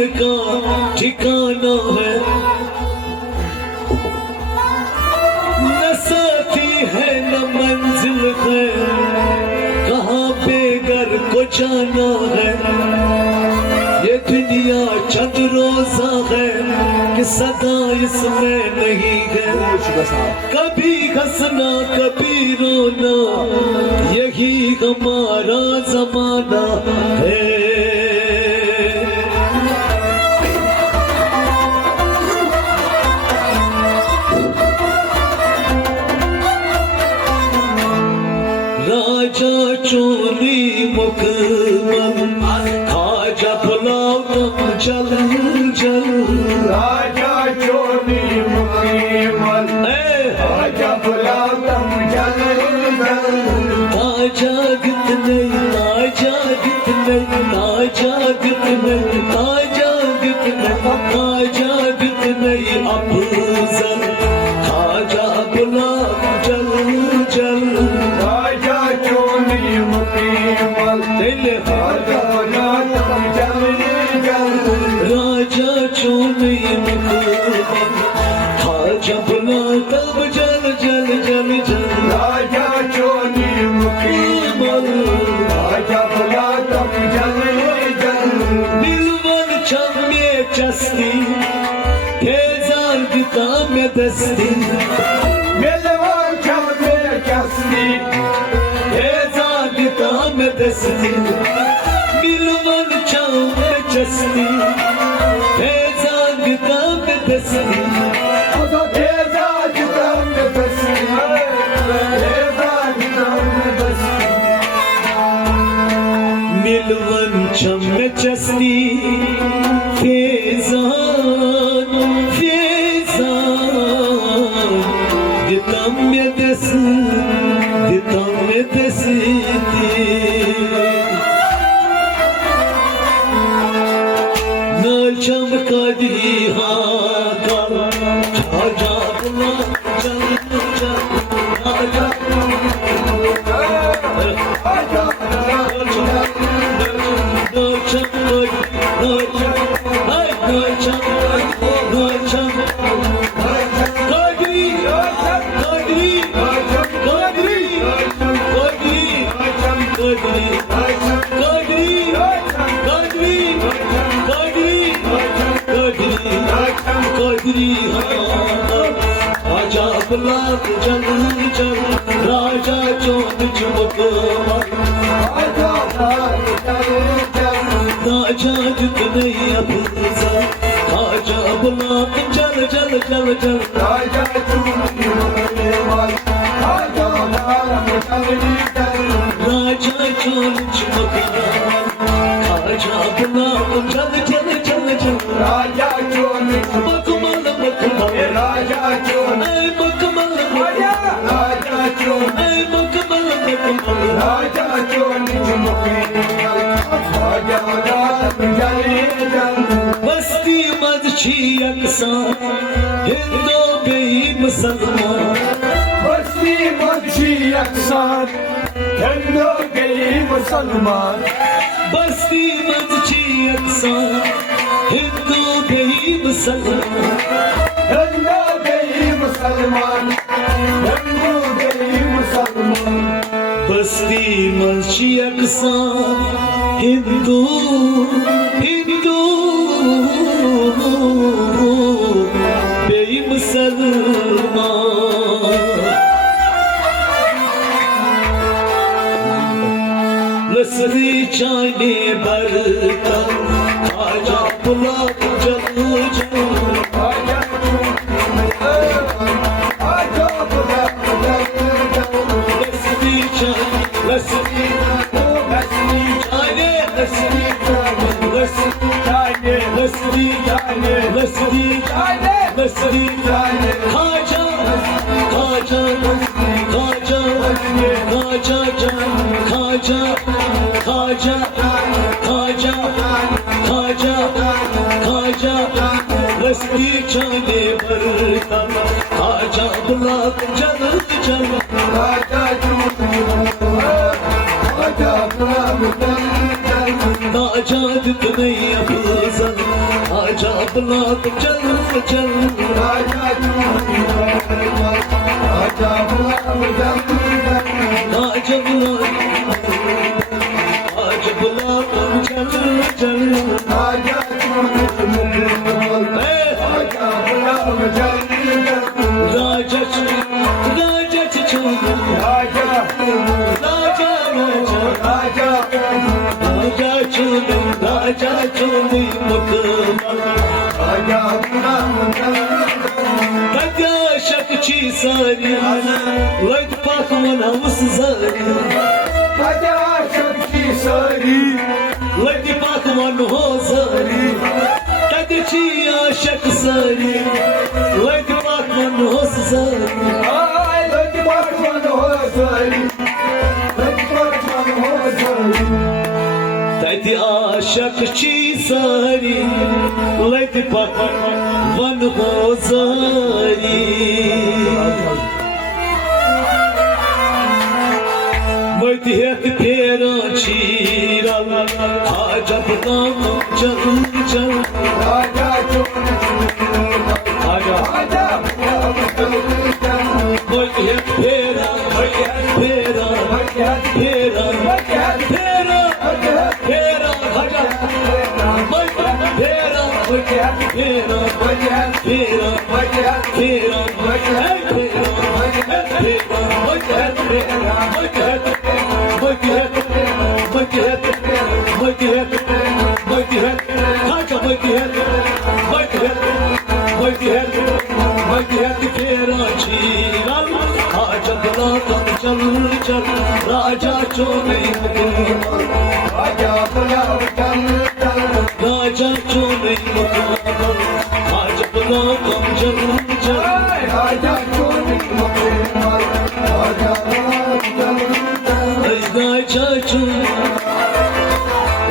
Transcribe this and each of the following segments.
दिल का ठिकाना है, न साथी है न मंजिल है, कहाँ पे घर को जाना है। ये दुनिया चंद रोजा है कि सदा इसमें नहीं है। कभी हंसना कभी रोना यही हमारा जमाना है। राजा चोरी मुकमल खाजा बुलाओ तुम जल जल। राजा चोरी मुकमल खाजा बुलाओ तुम जल जल। ताजा गित नहीं ताजा गित नहीं ताजा गित नहीं ताजा गित नहीं ताजा गित नहीं अफजल खाजा बुलाओ जल जल। राजा चोरी मुकमल खाजा बुलाओ तुम जल जल। राजा चोरी मुकमल खाजा बुलाओ तब जल जल जल जल। राजा चोरी मुकमल खाजा बुलाओ तुम जल जल। दिलवन छम्मे चस्ती फेजार गिता में दस्ती। मिलवान छम्मे चस्ती फेजार गिता में दस्ती। दिलवन छम्मे चस्ती फेजार गिता में दस्ती। मिलवन छम्मे चस्ती फेजान फेजान गिता में दस्ती गिता में दस्ती। न चमका दी हाका खाजा बुला चल चल खाजा राजा बुलाक जल जल। राजा चोट चुमक राजा जित नहीं अफजल राजा बुलाक जल जल जल जल। राजा चोरी मुकमल खाजा बुलाओ तुम जल जल। राजा चोट चुमक खाजा बुलाक जल जल जल जल। राजा चोरी मकमल मकमल राजा चोरी मकमल राजा चोरी मकमल मकमल। राजा चोरी मुकमल खाजा बुलाओ तुम जल जल। बस्ती मदछी अक्सर हिंदो गई मुसलमान। बस्ती मच्छी अक्सर हिंदू गई मुसलमान। बस्ती मदछी अक्सर हिंदो गई मुसलमान। हिंदू गई मुसलमान हिंदू गई मुसलमान। बस्ती मदछी अक्सर हिंदू हिंदू गई मुसलमान। लसरी चाने बरतन खाजा बुलाक जल जल। लसरी चाने लसरी चाने लसरी लसरी लसरी लसरी खाजा खाजा खाजा खाजा खाजा खाजा खाजा खाजा खाजा लसरी चाने बरतन खाजा बुलाक जल जल। राजा चोरी खाजा बुलाओ तुम जल जल। ताजा जित नहीं अफजल खाजा बुला तो चल चल राजा राजा बुला खाजा बुला तो चल चल राजा राजा छोड़ राजा छोड़ Tadya şakçı sari Layt pakman havus zari Layt pakman ho zari Tadya aşak sari Layt pakman ho zari Tadya aşakçı sari Layt pakman ho zari Maydi hep peran çiral Acab nam can can Maydi hep peran peran peran peran peran Acab Maydi peran peran peran peran Raja chole Raja chole Raja bula kam chal chal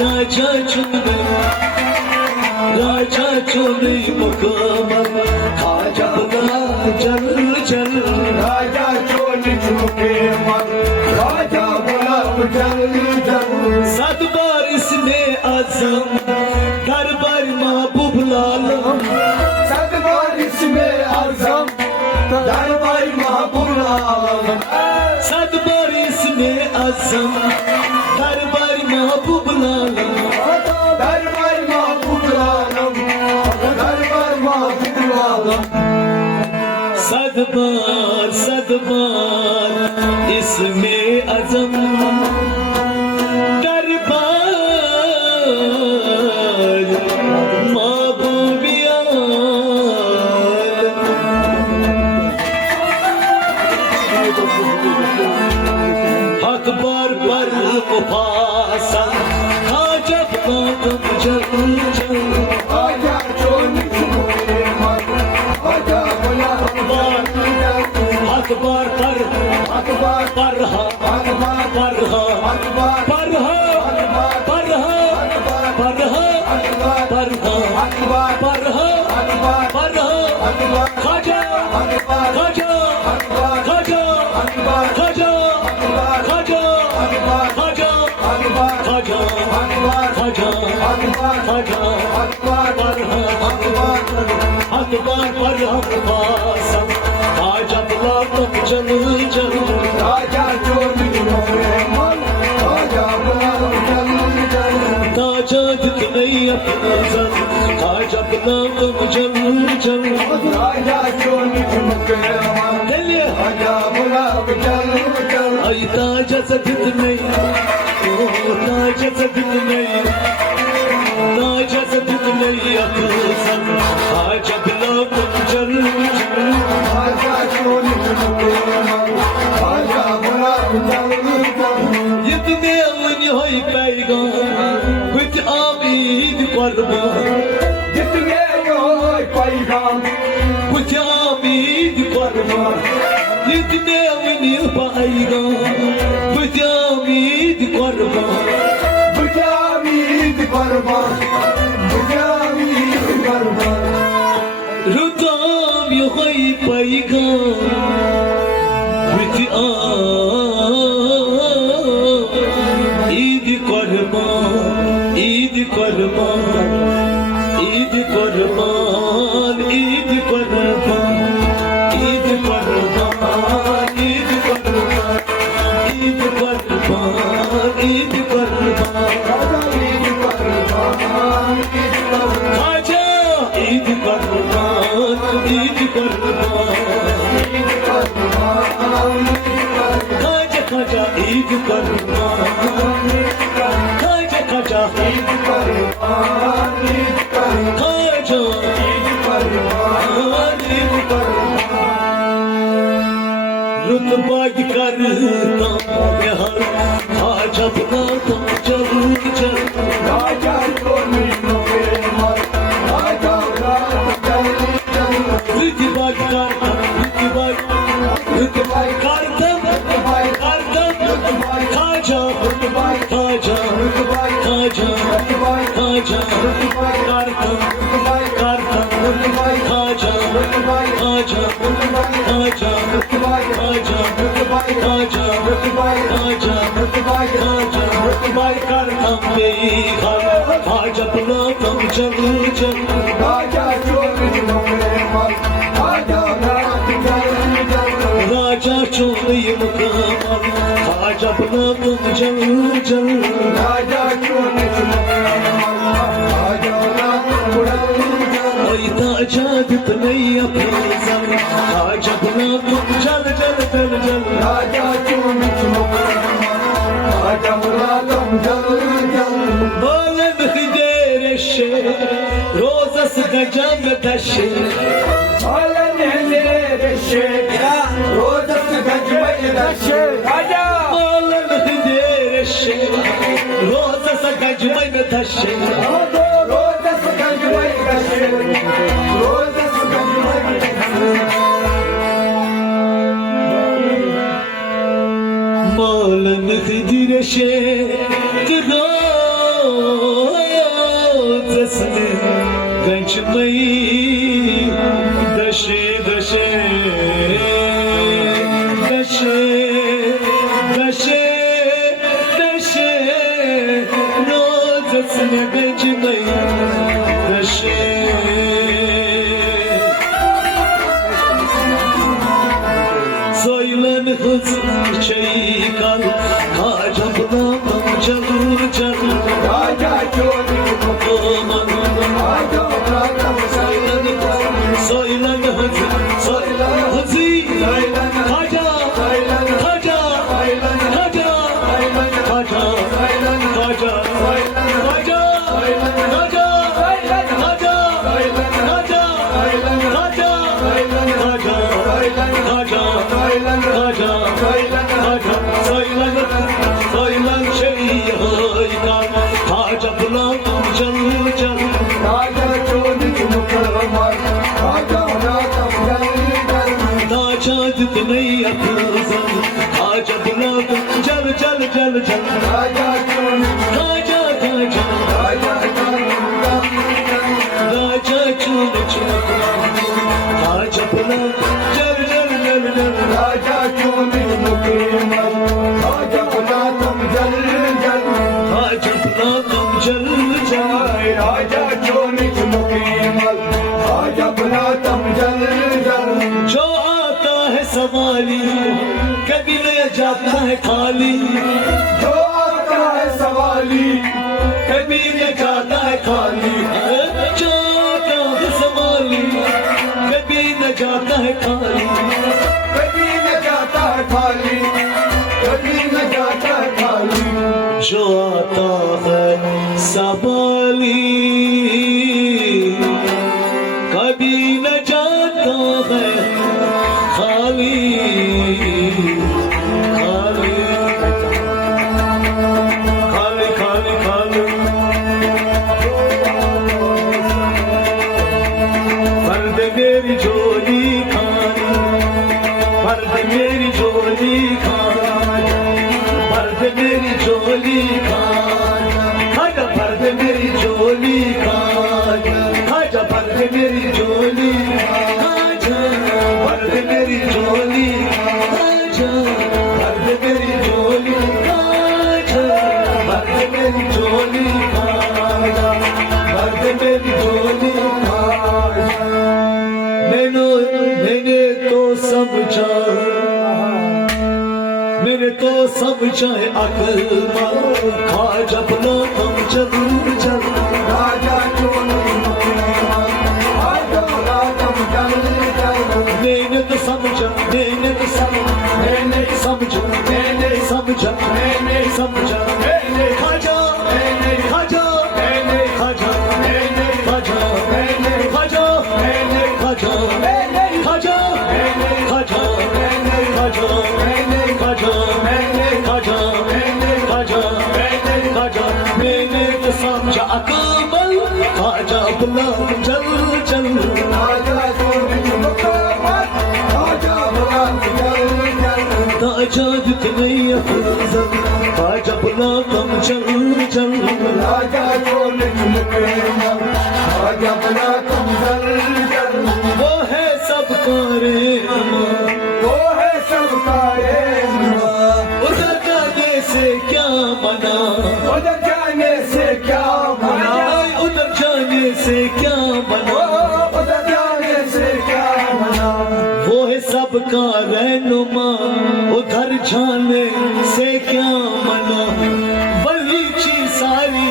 Raja chole Raja chole mukamal Raja bula chal chal Sat baris mein azam Darbar mahbub lalam Sat baris mein azam Darbar mahbub lalam Sad bar isme azam Darbar mahbubiya Hak bar bar upasa Hacap kadam jal jal Akbar par parha parha parha parha parha parha parha khaja khaja khaja khaja khaja khaja khaja khaja khaja parha akbar parha pasa Raja bula tum chal chal Raja dik nahi apna zan Raja bula tum chal chal Ay taja dik nahi Taja dik nahi Taja dik nahi apna zan Raja bula tum chal Yetme avni hoy paygan Kuch aamid qarban Kuch aamid qarban Yetme avni paygan Kuch aamid qarban Rutam hoy paygan Kuch Eid Kurban Eid कुर्बान ईद कुर्बान ईद कुर्बान ईद कुर्बान ईद कुर्बान ईद कुर्बान खाजा ईद कुर्बान ईद कुर्बान खाजा खाजा ईद कुर्बान खाजा खाजा खाजा रुतबा करता बिहार खाजा बना तुम चल चल राजा चोली रुतबा करता रुतबा करदम खाजा खाजा खाजा खाजा करदम खाजा खाजा खाजा खाजा खाजा करदम बेघर खाजा बना तुम चल चल राजा चोली राजा चोरी मुकाम खाजा बना तुम चल चल राजा चोली आजाद नहीं अपने सर खाजा बना तुम चल चल चल चल राजा चोली राजा बोलन देर शेर रोजस गजम दशे बोलन देर शेर रोजस गजम दशे बोलन देर शेर रोजस गजमई दशे दशे दशे दशे दशे रोजस गजमई दशे सोयलन हुस्न चैकल खाजा बना तुम चल चल राजा चोली सोयलन हसी खाजा खाजा खाजा खाजा खाजा खाजा खाजा खाजा खाजा सोयलन खाजा बुला तुम चल चल राजा चोली नाजाद नहीं अफजल खाजा बुला तुम चल चल चल चल राजा चोली खाजा खाजा राजा चुन चुन खाजा बुला चल चल चल चल राजा चोली राजा बुला तुम जल जल खाजा बुला तुम चल चल राजा चोली राजा बुला तुम जल जल जो आता है सवाली कभी ले जाता है खाली जो आता है सवाली कभी ले जाता है खाली जो आता है सवाली कभी न जाता है खाली कभी न जाता है खाली कभी न जाता है खाली जो आता है सवाली कभी न जाता है खाली खाली खाली खाली खाली फर्द मेरी झोली खाली फर्द मेरी झोली खाली फर्द मेरी झोली खाली फर्द मेरी मेरी झोली मैंने तो समझा मैंने तो समझा है अकल खाजा बना तुम चल चल राजा चोली खाजा बना तुम चल चल मैंने तो समझा मैंने समझा खाजा खाजा खाजा खाजा खाजा खाजा खाजा खाजा खाजा मैंने तो समझा अकल खाजा बना चल चल राजा चोली खाजा बना चल चल ताजा जितने अफजल खाजा बना तुम चल चल राजा चोली खाजा बना तुम चल चल वो है सबका रहनुमा वो है सबका रहनुमा उधर जाने से क्या मना उधर जाने से क्या मना उधर जाने से क्या मना उधर जाने से क्या मना वो है सबका रहनुमा उधर जाने से क्या मना वही चीज सारी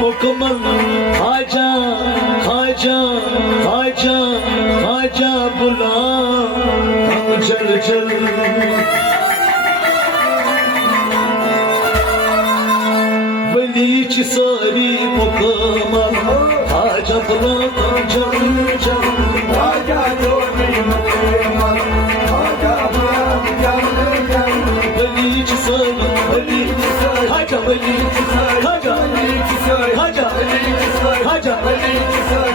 मुकम्मल खाजा खाजा खाजा खाजा बुला हम चल चल वली चीज सारी मुकम्मल खाजा बुला हम चल चल राजा चोली खाजा बना चल चल बलीच सारी बलीच खाजा बलीच खाजा खाजा खाजा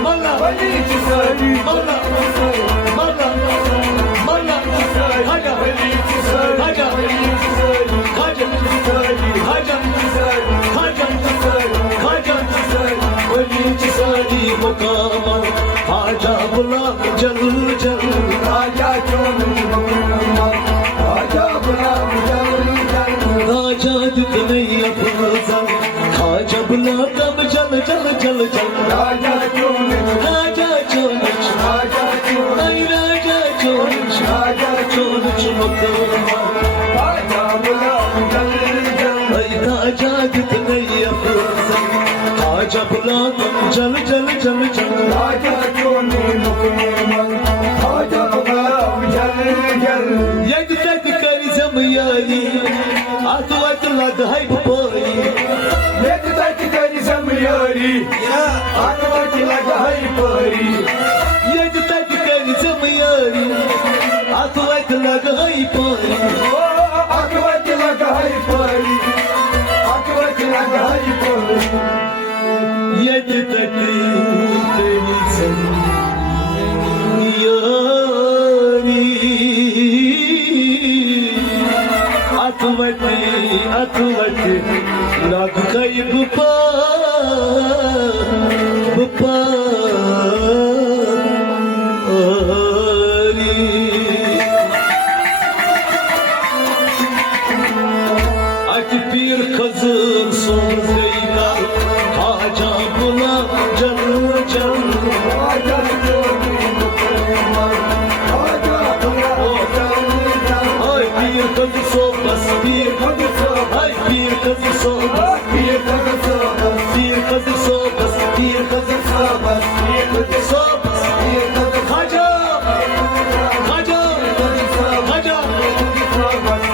मल्ला मल्ला मल्ला मल्ला खाजा खाजा खाजा खाजा खाजा खाजा बलीच सारी मुकाम खाजा बुला जल जल राजा चोली खाजा बना चल चल खाजा जितने अफजल खाजा बुला तब चल चल चल चल राजा चोली राजा चोलच राजा चोली आई राजा चोलच राजा चोलच मुकम्मल खाजा बना चल चल आई राजा जितने अफजल खाजा बुला तब चल चल चल चल राजा चोली खाजा बना चल चल यद तक कर जमयारी आतवत लदाई पाई एक तक करी समयारी आत्मक लगाई परी यद तक कर जमयारी आतवत लदाई पाई ओ आत्मक लगाई परी आत्मक लगाई परी यद तक तेरी जमयारी अतवती अतवती लग गई बुपारी अज पीर खजूर सोन गई ना खाजा बुला जल जल राजा चोली खाजा बना चल चल हाय पीर खजूर सो बस पीर हाय पीर खजूर सो बस पीर तक सो पीर खजूर सो बस पीर खजूर सो बस पीर खजूर सो बस पीर तक खाजा खाजा खाजा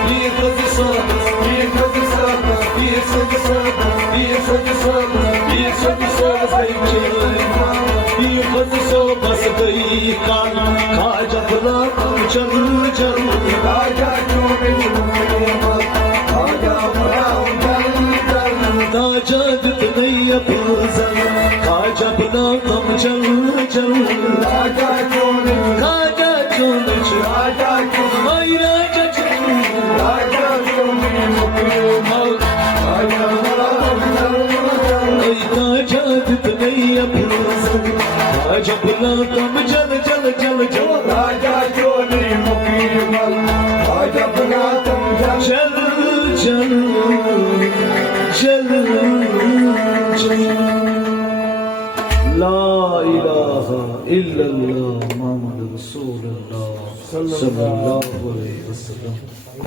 पीर खजूर सो बस पीर तक सो पीर खजूर सो बस पीर खजूर सो बस पीर खजूर सो बस पीर खजूर सो बस गई कान खाजा बुला चल चल राजा चोली खाजा बना चल चल ताजा जितने अफजल खाजा बना तुम चल चल राजा चोली खाजा चोलच राजा चोली आई राजा चल राजा चोली खाजा बना चल चल आई ताजा जितने अफजल खाजा बना तुम चल चल चल चल राजा चोली खाजा बना तुम चल चल चल चल चल ला इलाहा इल्लल्लाह मुहम्मद रसूलुल्लाह सल्लल्लाहु अलैहि वसल्लम।